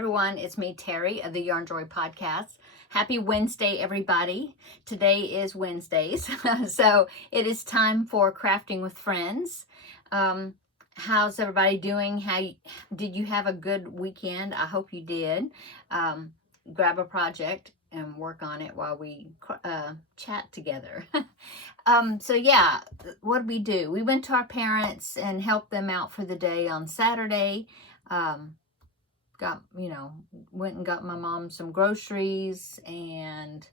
everyone, it's me, Terry of the Yarn Joy Podcast. Happy Wednesday, everybody. Today is Wednesdays, so it is time for Crafting with Friends. How's everybody doing? Did you have a good weekend? I hope you did. Grab a project and work on it while we chat together. So yeah, what did we do? We went to our parents and helped them out for the day on Saturday. Went and got my mom some groceries and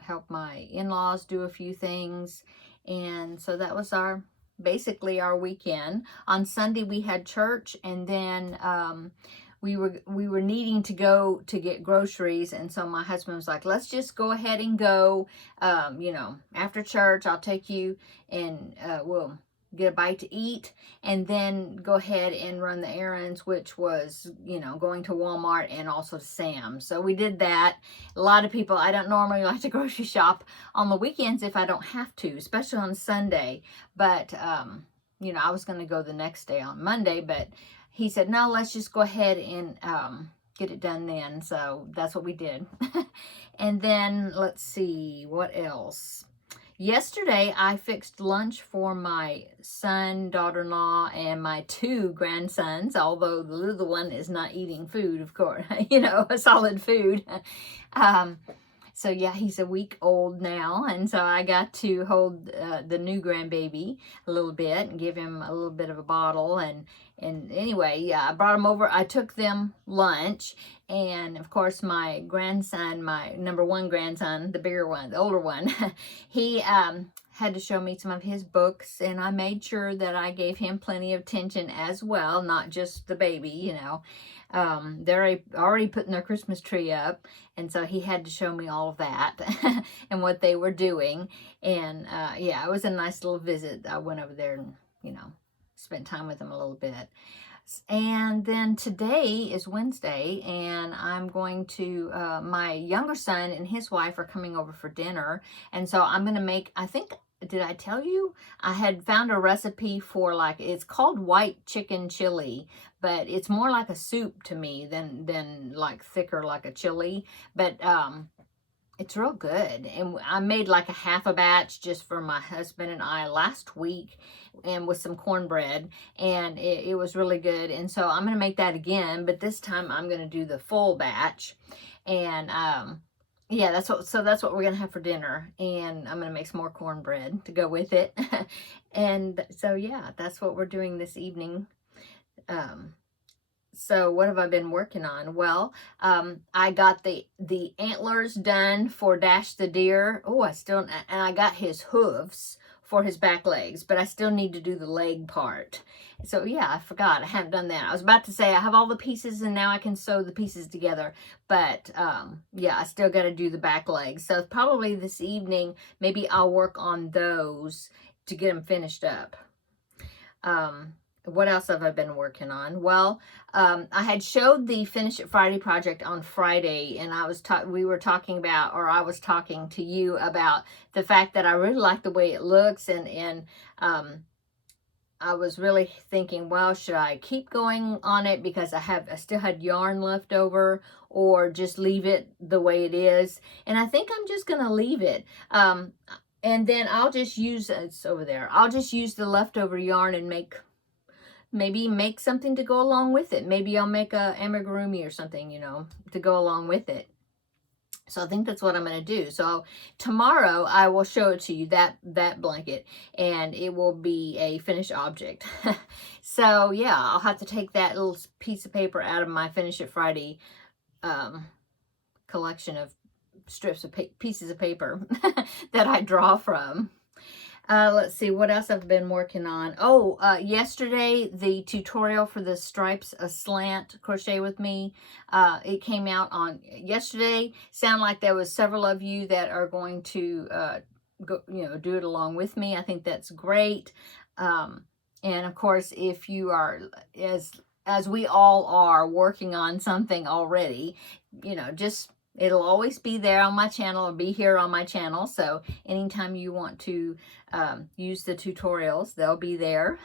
helped my in-laws do a few things. And so that was basically our weekend. On Sunday we had church, and then we were needing to go to get groceries, and so my husband was like, let's just go ahead and go, after church I'll take you and we'll get a bite to eat and then go ahead and run the errands, which was, going to Walmart and also to Sam's. So we did that. A lot of people, I don't normally like to grocery shop on the weekends if I don't have to, especially on Sunday. But, I was going to go the next day on Monday, but he said, no, let's just go ahead and get it done then. So that's what we did. And then let's see, what else? Yesterday, I fixed lunch for my son, daughter-in-law, and my two grandsons, although the little one is not eating food, of course, solid food. So yeah, he's a week old now, and so I got to hold the new grandbaby a little bit and give him a little bit of a bottle. And anyway, yeah, I brought him over. I took them lunch, and of course my grandson, my number one grandson, the bigger one, the older one, he had to show me some of his books, and I made sure that I gave him plenty of attention as well, not just the baby, They're already putting their Christmas tree up, and so he had to show me all of that and what they were doing. And yeah, it was a nice little visit. I went over there and, spent time with them a little bit. And then today is Wednesday, and I'm going to, my younger son and his wife are coming over for dinner. And so I'm going to make, did I tell you? I had found a recipe for it's called white chicken chili, but it's more like a soup to me than like thicker like a chili. But it's real good. And I made like a half a batch just for my husband and I last week, and with some cornbread, and it was really good. And so I'm going to make that again, but this time I'm going to do the full batch. And yeah, that's what we're going to have for dinner. And I'm going to make some more cornbread to go with it. And so yeah, that's what we're doing this evening. So what have I been working on? Well, I got the antlers done for Dash the deer. And I got his hooves for his back legs, but I still need to do the leg part. So yeah, I forgot. I haven't done that. I was about to say I have all the pieces and now I can sew the pieces together. But yeah, I still got to do the back legs. So probably this evening, maybe I'll work on those to get them finished up. What else have I been working on? Well, I had showed the Finish It Friday project on Friday, and I was talking to you about the fact that I really like the way it looks, and I was really thinking, well, should I keep going on it because I still had yarn left over, or just leave it the way it is? And I think I'm just gonna leave it. And then I'll just use it's over there. I'll just use the leftover yarn and maybe make something to go along with it. Maybe I'll make a amigurumi or something, to go along with it. So I think that's what I'm going to do. So tomorrow I will show it to you, that blanket, and it will be a finished object. So yeah, I'll have to take that little piece of paper out of my Finish It Friday collection of strips of pieces of paper that I draw from. Let's see, what else I've been working on. Yesterday, the tutorial for the Stripes Aslant Crochet with Me, it came out on yesterday. Sound like there was several of you that are going to, do it along with me. I think that's great. And of course, if you are, as we all are, working on something already, just It'll always be there on my channel, or be here on my channel. So anytime you want to use the tutorials, they'll be there.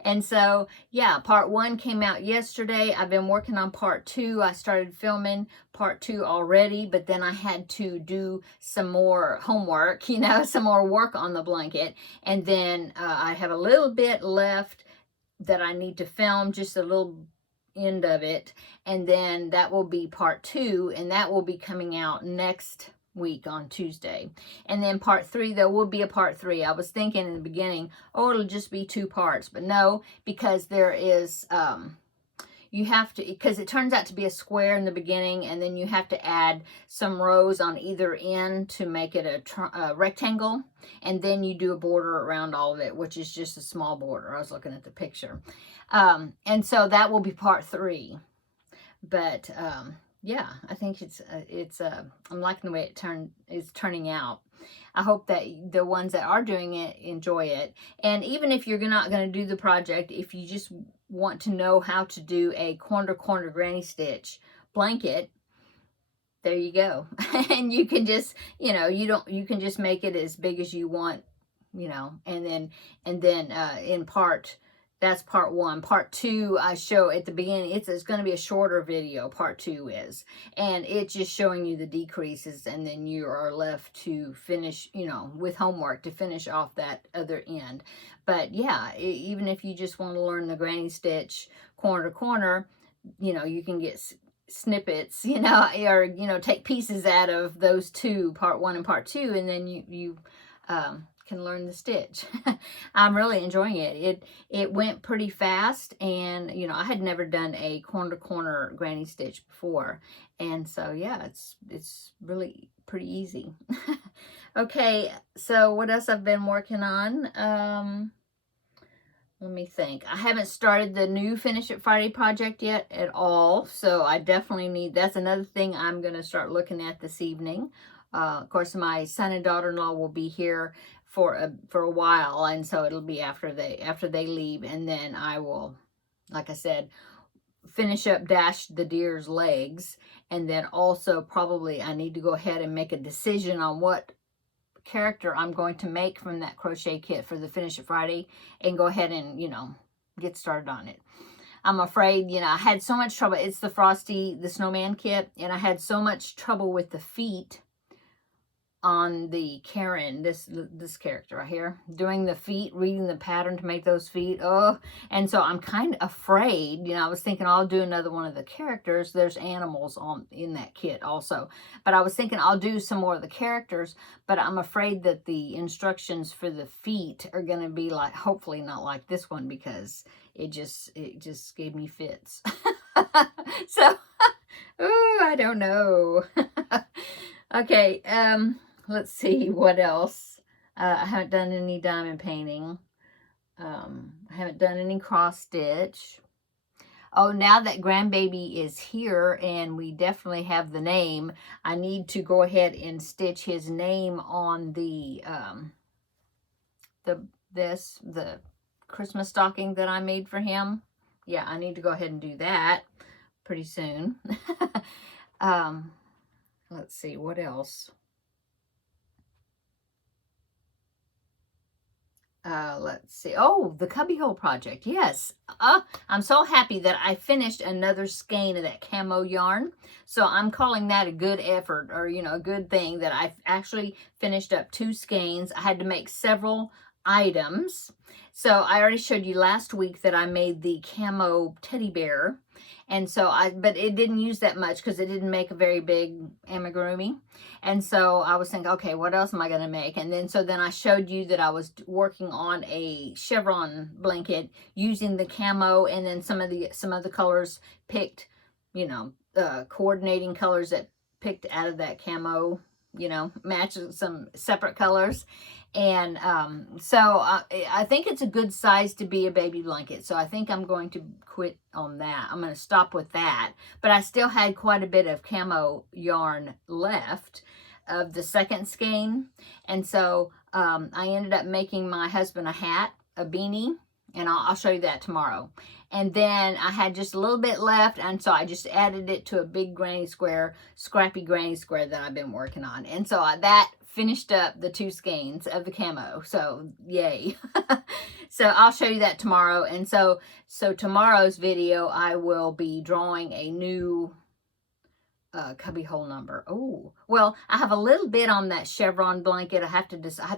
And so, yeah, part 1 came out yesterday. I've been working on part 2. I started filming part 2 already, but then I had to do some more homework, you know, some more work on the blanket. And then I have a little bit left that I need to film, just a little end of it, and then that will be part 2, and that will be coming out next week on Tuesday. And then part 3, there will be a part 3. I was thinking in the beginning, oh, it'll just be 2 parts, but no, because there is you have to, because it turns out to be a square in the beginning, and then you have to add some rows on either end to make it a rectangle, and then you do a border around all of it, which is just a small border. I was looking at the picture. And so that will be part 3. But yeah, I think I'm liking the way it's turning out. I hope that the ones that are doing it enjoy it. And even if you're not going to do the project, if you just want to know how to do a corner to corner granny stitch blanket, there you go. And you can just, you know, you can just make it as big as you want, you know, and then in that's part 1. Part 2, I show at the beginning. It's going to be a shorter video. Part 2 is, and it's just showing you the decreases, and then you are left to finish, you know, with homework to finish off that other end. But yeah, even if you just want to learn the granny stitch corner to corner, you know, you can get snippets, you know, or, you know, take pieces out of those 2, part 1 and part 2, and then you can learn the stitch. I'm really enjoying it. It went pretty fast, and you know, I had never done a corner to corner granny stitch before, and so yeah, it's really pretty easy. Okay, so what else I've been working on? Let me think. I haven't started the new Finish It Friday project yet at all, so I definitely need, that's another thing I'm going to start looking at this evening. Of course, my son and daughter-in-law will be here for a while, and so it'll be after they leave, and then I will, like I said, finish up Dash the Deer's legs, and then also probably I need to go ahead and make a decision on what character I'm going to make from that crochet kit for the Finish It Friday, and go ahead and, you know, get started on it. I'm afraid, you know, I had so much trouble. It's the Frosty the Snowman kit, and I had so much trouble with the feet on the Karen, this character right here, doing the feet, reading the pattern to make those feet. Oh, and so I'm kind of afraid, you know, I was thinking I'll do another one of the characters. There's animals in that kit also, but I was thinking I'll do some more of the characters, but I'm afraid that the instructions for the feet are going to be like, hopefully not like this one, because it just gave me fits. So oh, I don't know. Okay, let's see what else. I haven't done any diamond painting. I haven't done any cross stitch. Oh, now that grandbaby is here and we definitely have the name, I need to go ahead and stitch his name on the Christmas stocking that I made for him. Yeah, I need to go ahead and do that pretty soon. Let's see, what else? Let's see. Oh, the cubbyhole project. Yes. I'm so happy that I finished another skein of that camo yarn. So I'm calling that a good effort, or, you know, a good thing that I've actually finished up 2 skeins. I had to make several items. So I already showed you last week that I made the camo teddy bear. And so but it didn't use that much because it didn't make a very big amigurumi. And so I was thinking, okay, what else am I going to make? And then, so then I showed you that I was working on a chevron blanket using the camo, and then some of the colors picked, you know, coordinating colors that picked out of that camo, you know, matches some separate colors. And so I think it's a good size to be a baby blanket. So I think I'm going to quit on that. I'm going to stop with that. But I still had quite a bit of camo yarn left of the second skein. And so I ended up making my husband a hat, a beanie. and I'll show you that tomorrow. And then I had just a little bit left, and so I just added it to a big granny square, scrappy granny square that I've been working on. And so that finished up the 2 skeins of the camo. So yay. So I'll show you that tomorrow. And so tomorrow's video, I will be drawing a new cubby hole number. Oh, well, I have a little bit on that chevron blanket. I have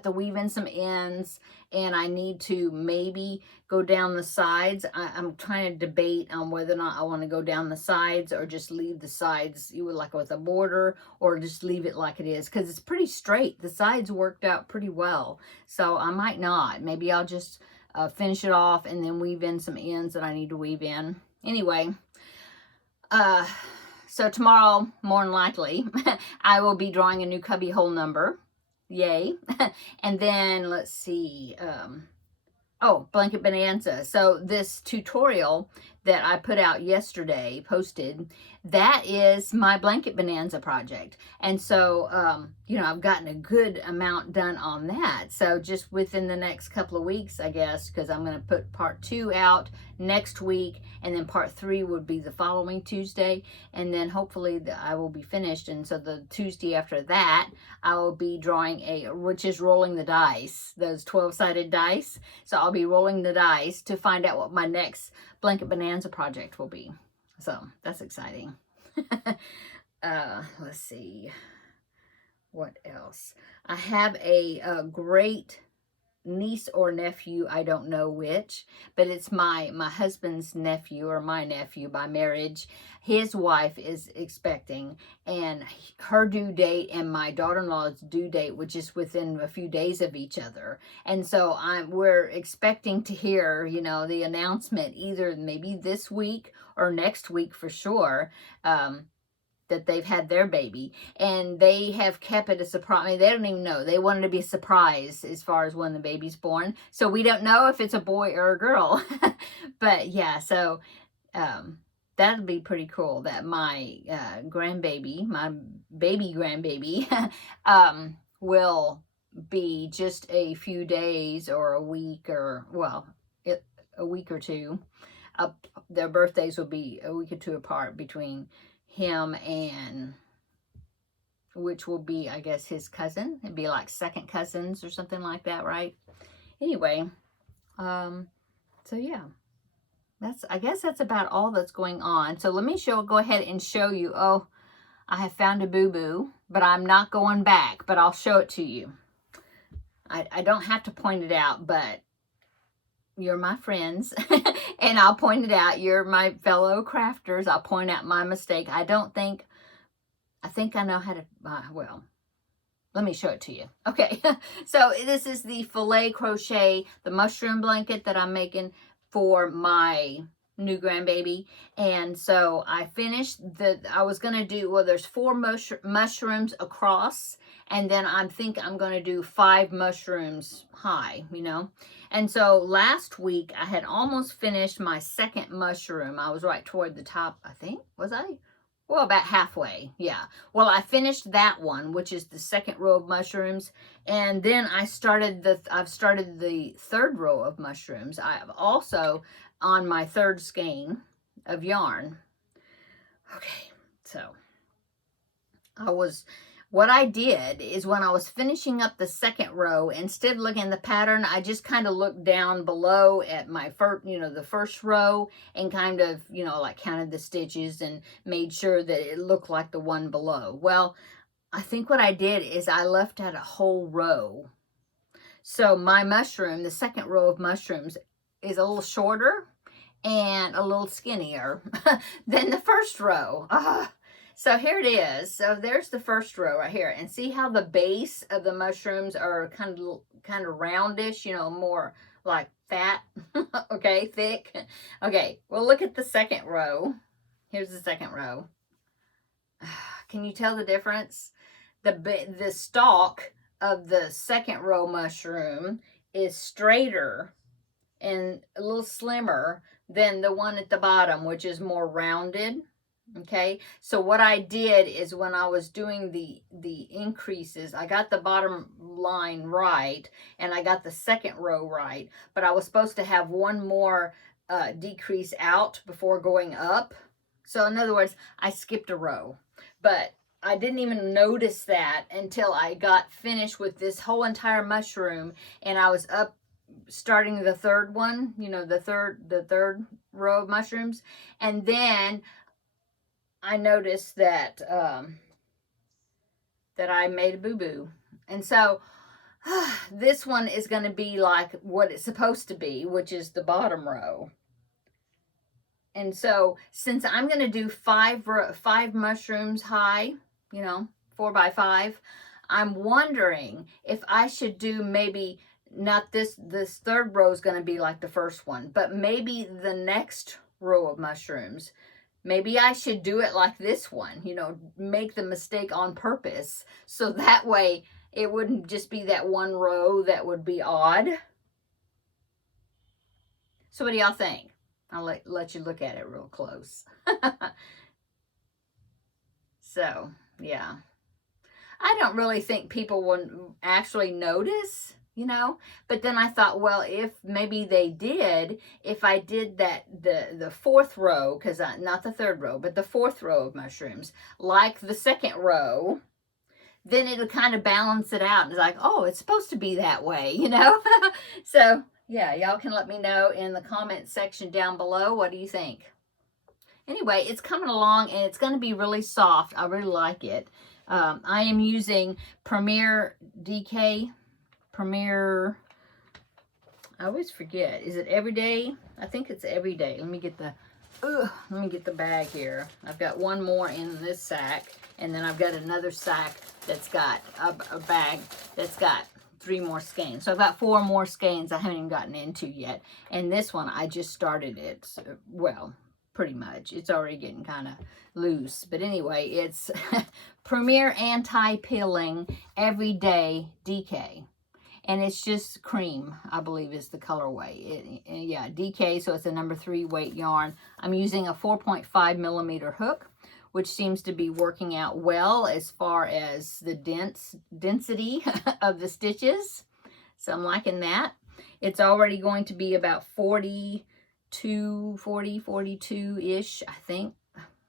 to weave in some ends, and I need to maybe go down the sides. I'm trying to debate on whether or not I want to go down the sides or just leave the sides like with a border, or just leave it like it is, because it's pretty straight. The sides worked out pretty well, so I might not. Maybe I'll just finish it off and then weave in some ends that I need to weave in. Anyway, so tomorrow, more than likely, I will be drawing a new cubby hole number. Yay. And then, let's see. Oh, blanket bonanza. So this tutorial that I put out yesterday, posted, that is my blanket bonanza project. And so, you know, I've gotten a good amount done on that. So just within the next couple of weeks, I guess, because I'm going to put part 2 out next week, and then part 3 would be the following Tuesday, and then hopefully I will be finished. And so the Tuesday after that, I will be drawing which is rolling the dice, those 12-sided dice. So I'll be rolling the dice to find out what my next blanket bonanza project will be. So that's exciting. Let's see. What else? I have a great niece or nephew, I don't know which, but it's my husband's nephew, or my nephew by marriage. His wife is expecting, and her due date and my daughter-in-law's due date, which is within a few days of each other. And so we're expecting to hear, you know, the announcement either maybe this week or next week for sure, that they've had their baby, and they have kept it a surprise. I mean, they don't even know. They wanted to be a surprise as far as when the baby's born. So we don't know if it's a boy or a girl. But yeah, so that'd be pretty cool that my grandbaby, my baby grandbaby, will be just a few days or a week, or, well, a week or two. Their birthdays will be a week or two apart between him and, which will be, I guess, his cousin. It'd be like second cousins or something like that, right? Anyway, so yeah, I guess that's about all that's going on. So let me go ahead and show you. Oh, I have found a boo-boo, but I'm not going back, but I'll show it to you. I don't have to point it out, but you're my friends, and I'll point it out. You're my fellow crafters. I'll point out my mistake. I think I know how to, well, let me show it to you. Okay, so this is the filet crochet, the mushroom blanket that I'm making for my new grandbaby. And so I finished I was going to do, well, there's 4 mushrooms across, and then I think I'm going to do 5 mushrooms high, you know. And so last week I had almost finished my second mushroom. I was right toward the top, I think. Was I? Well, about halfway. Yeah. Well, I finished that one, which is the second row of mushrooms. And then I've started the 3rd row of mushrooms. I have also on my 3rd skein of yarn. Okay. So what I did is, when I was finishing up the 2nd row, instead of looking at the pattern, I just kind of looked down below at my first, you know, the 1st row, and kind of, you know, like counted the stitches and made sure that it looked like the one below. Well, I think what I did is I left out a whole row. So my mushroom, the 2nd row of mushrooms, is a little shorter and a little skinnier than the 1st row. So here it is. So there's the 1st row right here. And see how the base of the mushrooms are kind of roundish, you know, more like fat, okay, thick. Okay, well, look at the 2nd row. Here's the 2nd row. Can you tell the difference? The stalk of the 2nd row mushroom is straighter and a little slimmer than the one at the bottom, which is more rounded. Okay, so what I did is when I was doing the increases, I got the bottom line right and I got the second row right, but I was supposed to have one more decrease out before going up. So in other words, I skipped a row, but I didn't even notice that until I got finished with this whole entire mushroom and I was up starting the third one, you know, the third row of mushrooms, and then I noticed that that I made a boo-boo. And so this one is going to be like what it's supposed to be, which is the bottom row. And so since I'm going to do five mushrooms high, you know, 4 by 5, I'm wondering if I should do maybe not this third row is going to be like the first one, but maybe the next row of mushrooms. Maybe I should do it like this one, you know, make the mistake on purpose. So that way it wouldn't just be that one row that would be odd. So what do y'all think? I'll let you look at it real close. So, yeah. I don't really think people would actually notice, you know, but then I thought, well, if maybe they did, if I did that, the fourth row, because not the third row, but the fourth row of mushrooms, like the second row, then it would kind of balance it out. It's like, oh, it's supposed to be that way, you know? So, yeah, y'all can let me know in the comment section down below. What do you think? Anyway, it's coming along and it's going to be really soft. I really like it. I am using Premier DK. Premier, I always forget. Is it Everyday? I think it's Everyday. Let me get the bag here. I've got one more in this sack, and then I've got another sack that's got a bag that's got 3 more skeins. So I've got 4 more skeins I haven't even gotten into yet. And this one, I just started it. So, well, pretty much. It's already getting kind of loose. But anyway, it's Premier Anti-Pilling Everyday DK. And it's just cream, I believe is the colorway. Yeah, DK, so it's a number 3 weight yarn. I'm using a 4.5 millimeter hook, which seems to be working out well as far as the density of the stitches. So I'm liking that. It's already going to be about 42-ish, I think,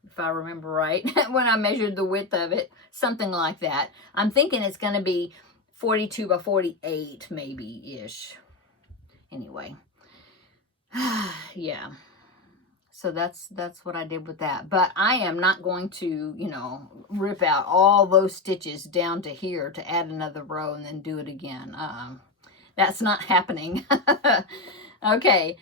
if I remember right, when I measured the width of it, something like that. I'm thinking it's going to be 42 by 48 maybe-ish. Anyway, yeah. So that's what I did with that. But I am not going to, you know, rip out all those stitches down to here to add another row and then do it again. That's not happening. Okay,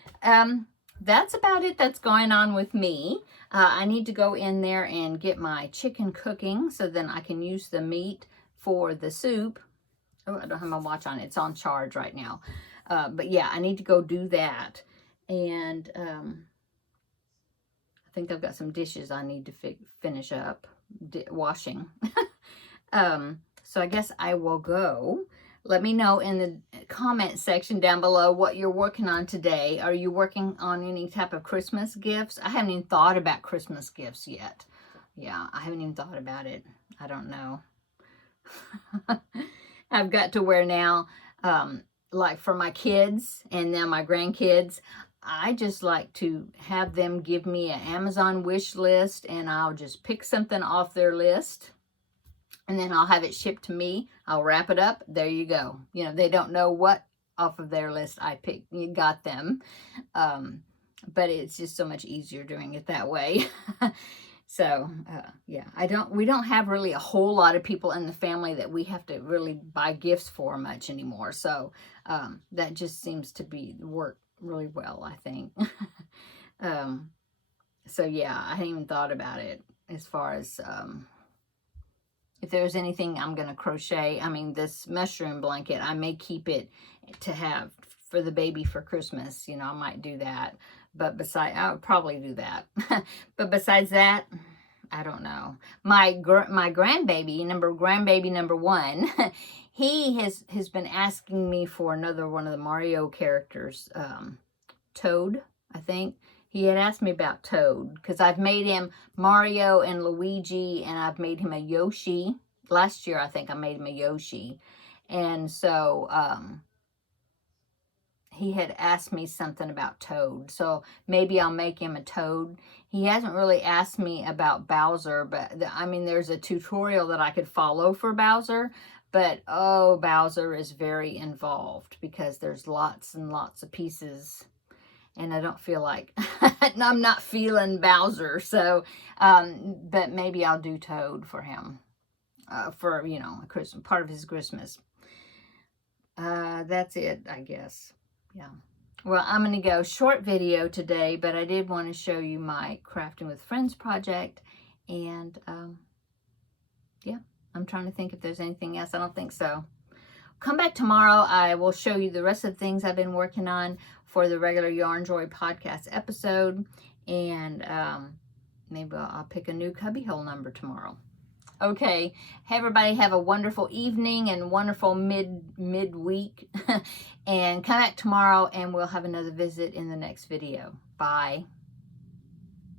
that's about it that's going on with me. I need to go in there and get my chicken cooking so then I can use the meat for the soup. Oh, I don't have my watch on. It's on charge right now. But yeah, I need to go do that. And I think I've got some dishes I need to finish up washing. So I guess I will go. Let me know in the comment section down below what you're working on today. Are you working on any type of Christmas gifts? I haven't even thought about Christmas gifts yet. Yeah, I haven't even thought about it. I don't know. I've got to where now, like for my kids and now my grandkids, I just like to have them give me an Amazon wish list and I'll just pick something off their list and then I'll have it shipped to me. I'll wrap it up. There you go. You know, they don't know what off of their list I got them. But it's just so much easier doing it that way. So, yeah, we don't have really a whole lot of people in the family that we have to really buy gifts for much anymore. So, that just seems to work really well, I think. So yeah, I hadn't even thought about it as far as, if there's anything I'm going to crochet. I mean, this mushroom blanket, I may keep it to have for the baby for Christmas. You know, I might do that. But I would probably do that. But besides that, I don't know. My grandbaby number 1, he has been asking me for another one of the Mario characters, Toad, I think. He had asked me about Toad, because I've made him Mario and Luigi, and I've made him a Yoshi. Last year, I think I made him a Yoshi. And so, he had asked me something about Toad. So maybe I'll make him a Toad. He hasn't really asked me about Bowser, but I mean, there's a tutorial that I could follow for Bowser. But, oh, Bowser is very involved because there's lots and lots of pieces. And I don't feel like, I'm not feeling Bowser. So, but maybe I'll do Toad for him. For, you know, Christmas, part of his Christmas. That's it, I guess. Yeah. Well, I'm going to go short video today, but I did want to show you my Crafting with Friends project. And, yeah, I'm trying to think if there's anything else. I don't think so. Come back tomorrow. I will show you the rest of the things I've been working on for the regular Yarn Joy podcast episode. And maybe I'll pick a new cubbyhole number tomorrow. Okay. Hey, everybody, have a wonderful evening and wonderful midweek. And come back tomorrow and we'll have another visit in the next video. Bye.